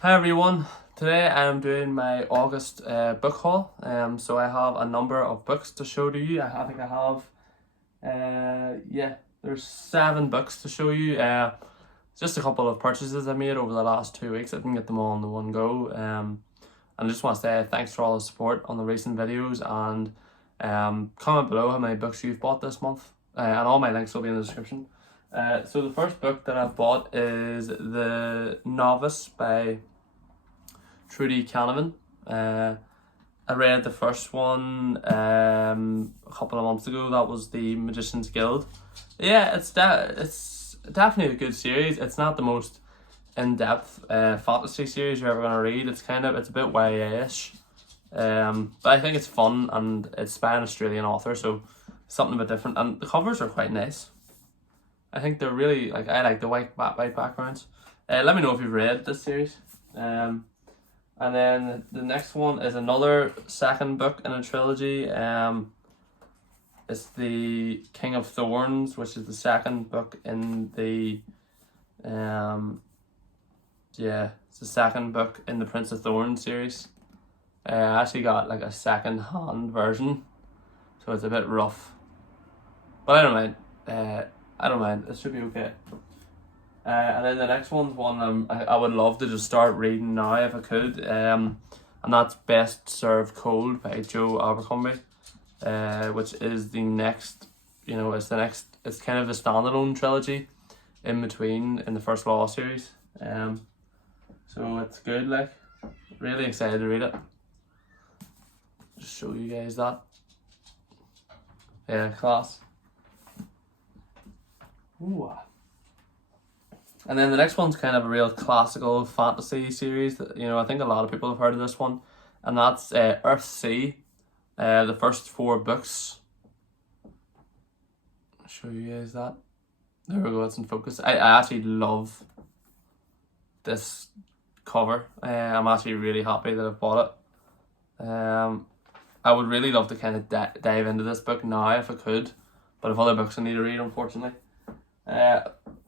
Hi everyone, today I'm doing my August book haul. So I have a number of books to show to you. I think I have, there's 7 books to show you. Just a couple of purchases I made over the last 2 weeks. I didn't get them all in the one go. And I just want to say thanks for all the support on the recent videos, and comment below how many books you've bought this month. And all my links will be in the description. So the first book that I've bought is the Novice by Trudy Canavan. I read the first one a couple of months ago. That was the Magician's Guild. Yeah, it's definitely a good series. It's not the most in-depth fantasy series you're ever gonna read. It's a bit YA-ish. But I think it's fun, and it's by an Australian author, so something a bit different. And the covers are quite nice. I think they're really I like the white backgrounds. Let me know if you've read this series. And then the next one is another second book in a trilogy. It's the King of Thorns, which is the second book in the it's the second book in the Prince of Thorns series. I actually got a second-hand version, so it's a bit rough, but I don't mind. It should be okay. And then the next one's one I would love to just start reading now if I could. And that's Best Served Cold by Joe Abercrombie, which is the next. It's kind of a standalone trilogy in between in the First Law series. So it's good. Really excited to read it. Just show you guys that. Yeah, class. Ooh. And then the next one's kind of a real classical fantasy series that, I think a lot of people have heard of this one, and that's Earthsea. The first 4 books. I'll show you guys that. There we go, it's in focus. I actually love this cover. I'm actually really happy that I've bought it. I would really love to kind of dive into this book now if I could, but I have other books I need to read, unfortunately.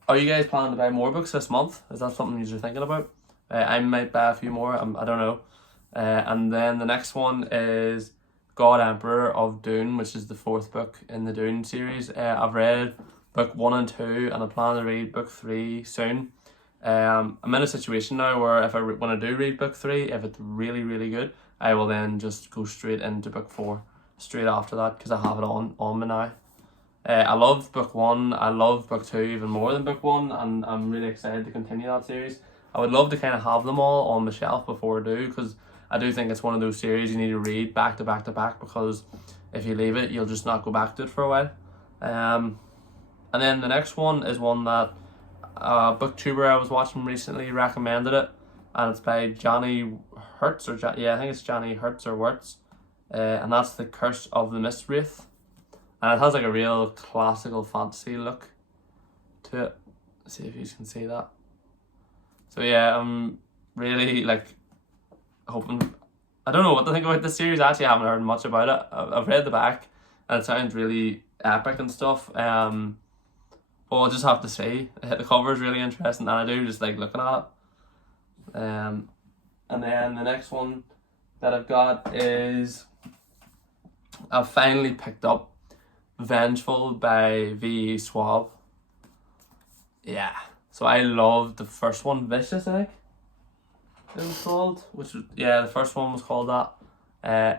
Are you guys planning to buy more books this month? Is that something you're thinking about? I might buy a few more. I don't know. And then the next one is God Emperor of Dune, which is the 4th book in the Dune series. I've read book 1 and 2, and I plan to read book 3 soon. I'm in a situation now where when I do read book 3, if it's really, really good, I will then just go straight into book 4 straight after that, because I have it on me now. I love book 1. I love book 2 even more than book 1, and I'm really excited to continue that series. I would love to kind of have them all on the shelf before I do, because I do think it's one of those series you need to read back to back to back, because if you leave it, you'll just not go back to it for a while. And then the next one is one that a booktuber I was watching recently recommended it, and it's by Johnny Hertz, I think it's Johnny Hertz or Wertz, and that's The Curse of the Wreath. And it has a real classical fantasy look to it. Let's see if you can see that. So yeah, I'm really hoping. I don't know what to think about this series. I actually haven't heard much about it. I've read the back, and it sounds really epic and stuff. But I'll just have to see. The cover is really interesting, and I do just like looking at it. And then the next one that I've got is I've finally picked up Vengeful by V.E. Schwab. Yeah, so I loved the first one, Vicious, I think it was called, the first one was called that.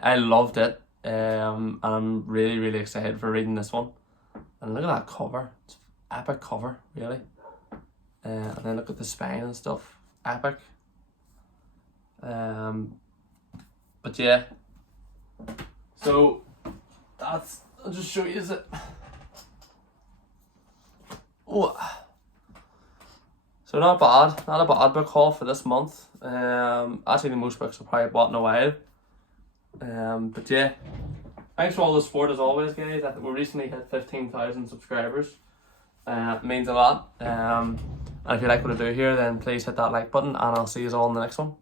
I loved it, and I'm really, really excited for reading this one. And look at that cover, it's an epic cover, really. And then look at the spine and stuff, epic. But yeah, so I'll just show you it. Oh, so not a bad book haul for this month. Actually the most books I've probably bought in a while. But yeah, thanks for all the support as always, guys. We recently hit 15,000 subscribers. It means a lot. And if you like what I do here, then please hit that like button, and I'll see you all in the next one.